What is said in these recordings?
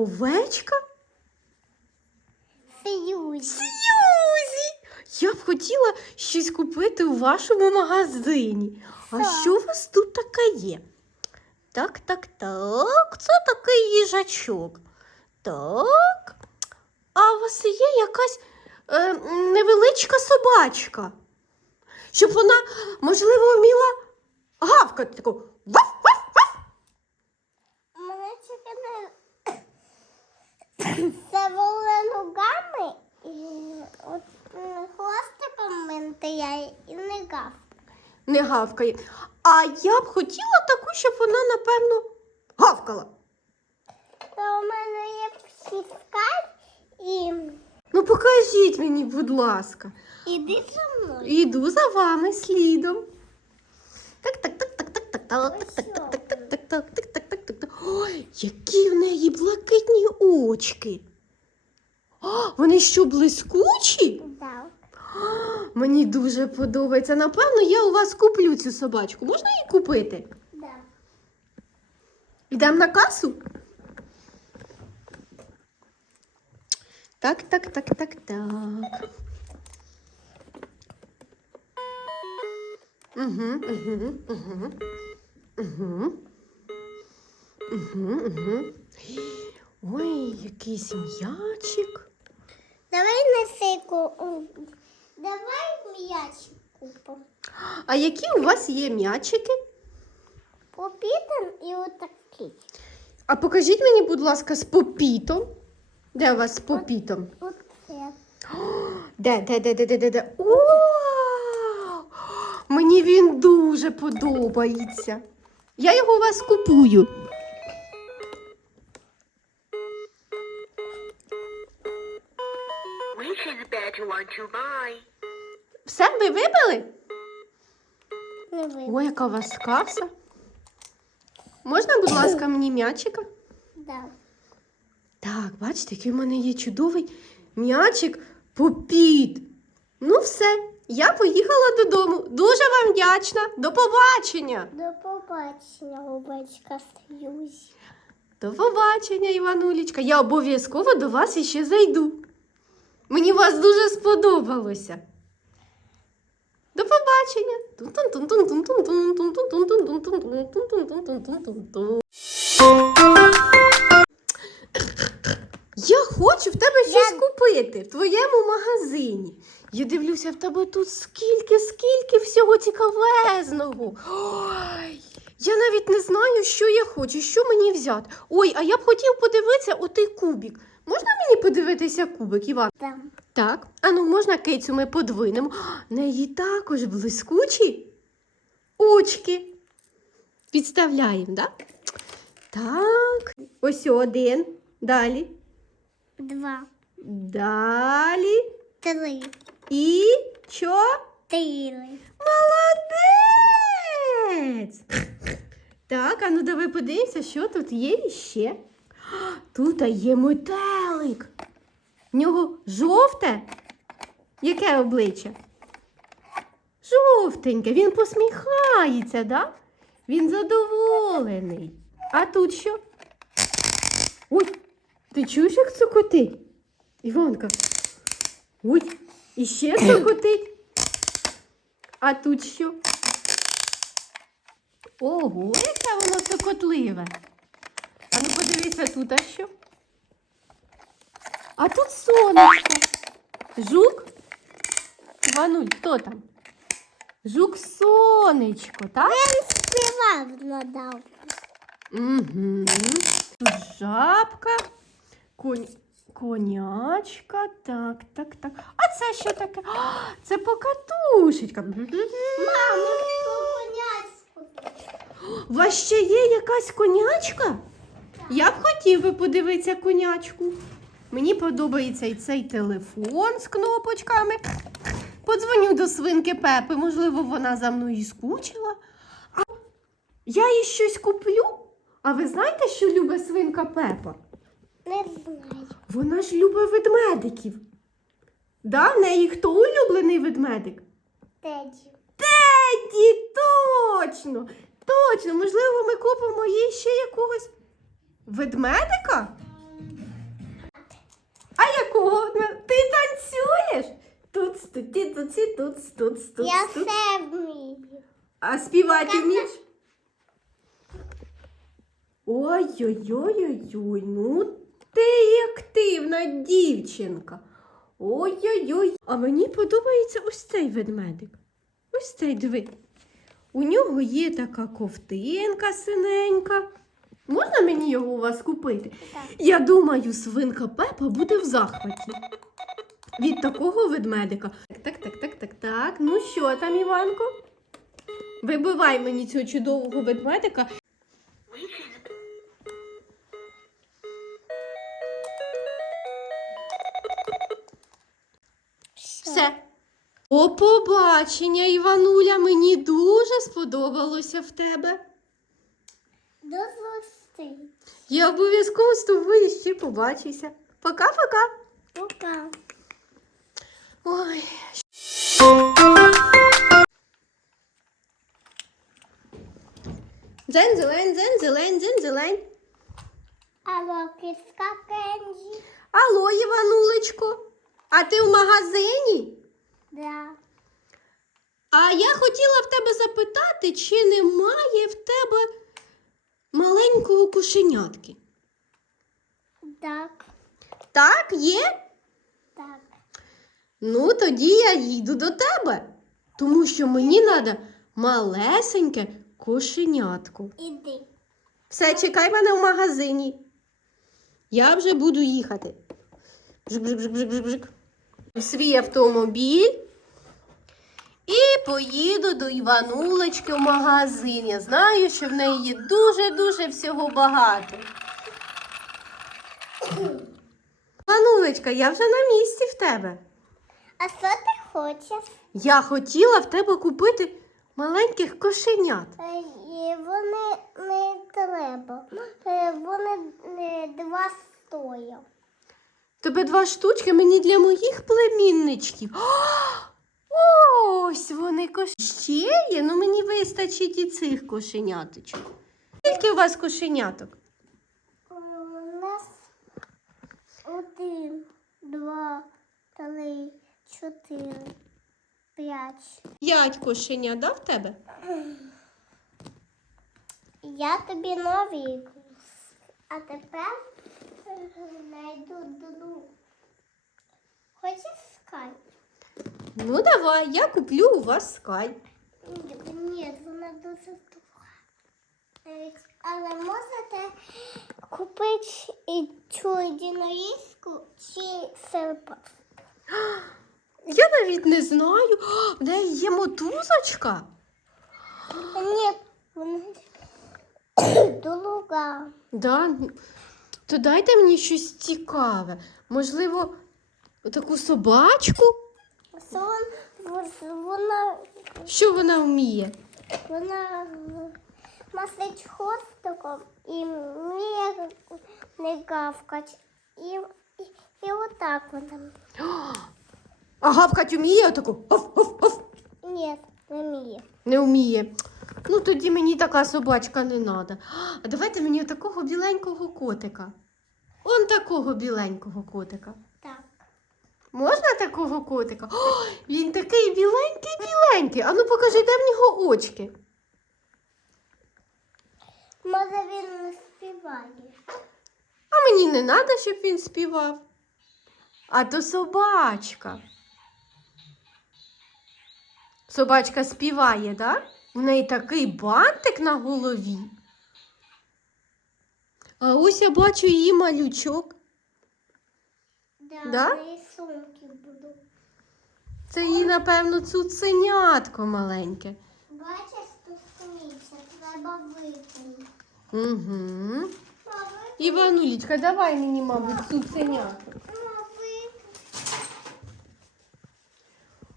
овечка Сьюзі. Сьюзі. Я б хотіла щось купити у вашому магазині. А Що? у вас тут таке є? Так, так, так. Це такий їжачок. Так. А у вас є якась е, невеличка собачка? Щоб вона, можливо, вміла гавкати таку. Ваф. Мене тільки не завели ногами і от хвостиком ментия і не гав. Не гавкає. А я б хотіла таку, щоб вона, напевно, гавкала. То у мене є псіскай і Ну, покажіть мені, будь ласка. іди за мною. Іду за вами слідом. Так, так, так, так, так, так, так, так, так, так, так, так, так, так, так, так, так, так. Ой, які в неї блакитні очки. О, вони що, блискучі? Да. Мені дуже подобається. Напевно, я у вас куплю цю собачку. Можна її купити? Да. Йдемо на касу? Так, так, так, так, так. Угу, угу, угу. Угу. Угу, угу. Ой, якийсь м'ячик. Давай неси ку. Давай м'яч купимо. А які у вас є м'ячики? Попітем і отакий. А покажіть мені, будь ласка, з попітом. Де у вас з попітом? Оце. Де, де, де, де, де, де, де? О! Мені він дуже подобається. Я його у вас купую. One to buy? Все, ви вибили? Не видно. Ой, яка у вас каса. Можна, будь ласка, мені м'ячика? Да. Так, бачите, який в мене є чудовий м'ячик попіт. Ну, все, я поїхала додому. Дуже вам вдячна. До побачення. До побачення, овечка Сьюзі. До побачення, Іванулічка. Я обов'язково до вас іще зайду. Мені вас дуже сподобалося. До побачення. Я хочу в тебе щось купити в твоєму магазині. Я дивлюся, в тебе тут скільки, скільки всього цікавезного. Ой, я навіть не знаю, що я хочу, що мені взяти. Ой, а я б хотів подивитися отий кубик. Можна мені подивитися кубик, Іван? Там. Так. А ну можна кицю ми подвинемо. В неї також блискучі очки. Підставляємо, так? Так. Ось один. Далі. Два. Далі. Три. І що? Чотири. Молодець! Так, а ну давай подивимося, що тут є іще. Тут є метелик. В нього жовте. Яке обличчя? Жовтеньке, він посміхається, да? Він задоволений. А тут що? Ой, ти чуєш, як цокотить? Іванка. Ой, іще цокотить. А тут що? Ого, яке воно цокотливе. А ну подивися тут, а що? А тут сонечко. Жук? Івануль, хто там? Жук сонечко, так? Співак надав. Угу. Тут жабка, конь, конячка, так, так, так. А це що таке? А, це покатушечка. Мама, конячку. У вас ще є якась конячка? Я б хотів би подивитися конячку. Мені подобається і цей телефон з кнопочками. Подзвоню до свинки Пепи, можливо, вона за мною і скучила. А я їй щось куплю. А ви знаєте, що любить свинка Пепа? Не знаю. Вона ж любить ведмедиків. Да, в неї хто улюблений ведмедик? Теді. Теді, точно! Точно, можливо, ми купимо їй ще якогось Ведмедика? А якого? Ти танцюєш? Тут стуті, тут сі, тут тут тут Я тут. все вмію. А співати вмієш? Ой-ой-ой-ой-ой, ну ти активна дівчинка. Ой-ой-ой. А мені подобається ось цей ведмедик. Ось цей диви. У нього є така ковтинка синенька. Можна мені його у вас купити? Так. Я думаю, свинка Пепа буде в захваті. Від такого ведмедика. Так, так, так, так, так. Ну що там, Іванко? Вибивай мені цього чудового ведмедика. Все. О, побачення, Івануля. Мені дуже сподобалося в тебе. До зустрічі. Я обов'язково з тобою ще побачуся. Пока-пока. Пока. Ой. Дзень, зелень, дзень, зелень, дзень, зелень. Алло, киска Кенджі. Алло, Іванулечко, а ти в магазині? Да. А я хотіла в тебе запитати, чи немає в тебе маленького кошенятки? Так. Так, є? Так. Ну, тоді я їду до тебе, тому що мені треба малесеньке кошенятко. Іди. Все, чекай мене в магазині. Я вже буду їхати. Бжик-бжик-бжик-бжик-бжик. Свій автомобіль. Поїду до Іванулечки в магазин. Я знаю, що в неї є дуже-дуже всього багато. Іванулечка, я вже на місці в тебе. А що ти хочеш? Я хотіла в тебе купити маленьких кошенят. Е, і Вони не треба. Е, Вони е, два стоять. Тебе два штучки мені для моїх племінничків. О, Ось вони кош... Ще є, ну мені вистачить і цих кошеняточок. Скільки у вас кошеняток? У нас один, два, три, чотири, п'ять. П'ять кошенят, да, в тебе? Я тобі нові. А тепер знайду дуду. Хочеш скай? Ну давай, я куплю у вас скай. Ні, вона дуже довга. Е, Але можете купити і цю єдиноїжку чи серпа. Я навіть не знаю. В неї є мотузочка. Ні, вона довга. Да. То дайте мені щось цікаве. Можливо, таку собачку? Сон, вона, Що вона вміє? вона масить хвостиком і вміє не гавкать. І, і, і отак вона. А гавкать вміє отаку? Ні, не вміє. Не вміє. Ну тоді мені така собачка не треба. А давайте мені такого біленького котика. Он такого біленького котика. Так. Можна такого котика? О, він такий біленький-біленький. Ану покажи, де в нього очки. Може він не співає. А мені не треба, щоб він співав. А то собачка. Собачка співає, да? У неї такий бантик на голові. А ось я бачу її малючок. Да, Да? в сумки буду. Це її, напевно, цуценятко маленьке. Бачиш, тут сміється, треба викинути. Угу. Іванулічка, давай мені, мабуть, цуценятко.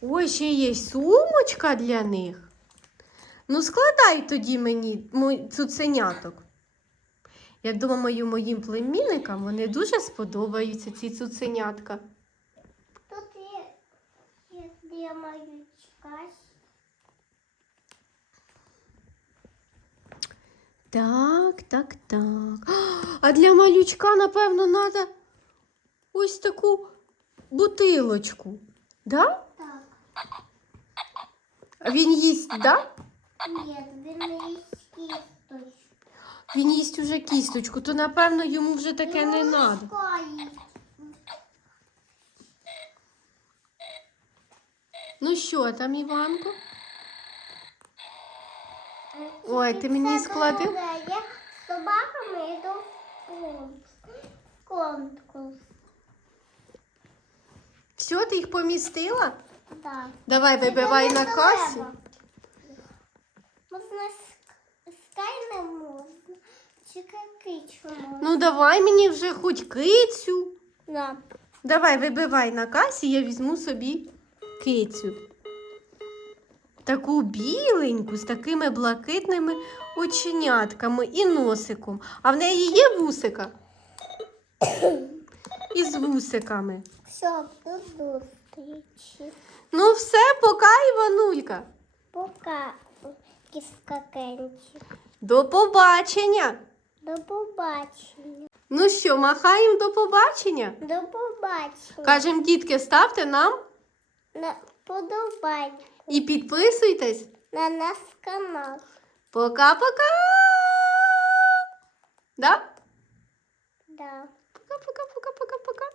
Ой, ще є сумочка для них. Ну, складай тоді мені цуценяток. Я думаю, моїм племінникам вони дуже сподобаються ці цуценятка. Тут є, дві малючка. Так, так, так. А для малючка, напевно, треба ось таку бутилочку. Да? Так. А він їсть, да? Ні, він не їсть кісточку. Він їсть уже кісточку, то напевно йому вже таке не треба. Ну що там, Іванко? Ой, ти мені Це склади. дорога. Я з собаками йду в конкурс. Все, ти їх помістила? Так. Давай вибивай на касі. Можна ск- Ну давай мені вже хоч кицю. Да. Давай вибивай на касі, я візьму собі кицю. Таку біленьку з такими блакитними оченятками і носиком. А в неї є вусика? Із вусиками. Все, до зустрічі. Ну все, пока, Іванулька. Пока, кіска Кенчі. До побачення. До побачення. Ну що, махаємо до побачення. До побачення. Кажем, дітки, ставте нам На подобання. і підписуйтесь. на наш канал. Пока-пока. Да? Да. Пока-пока-пока-пока-пока.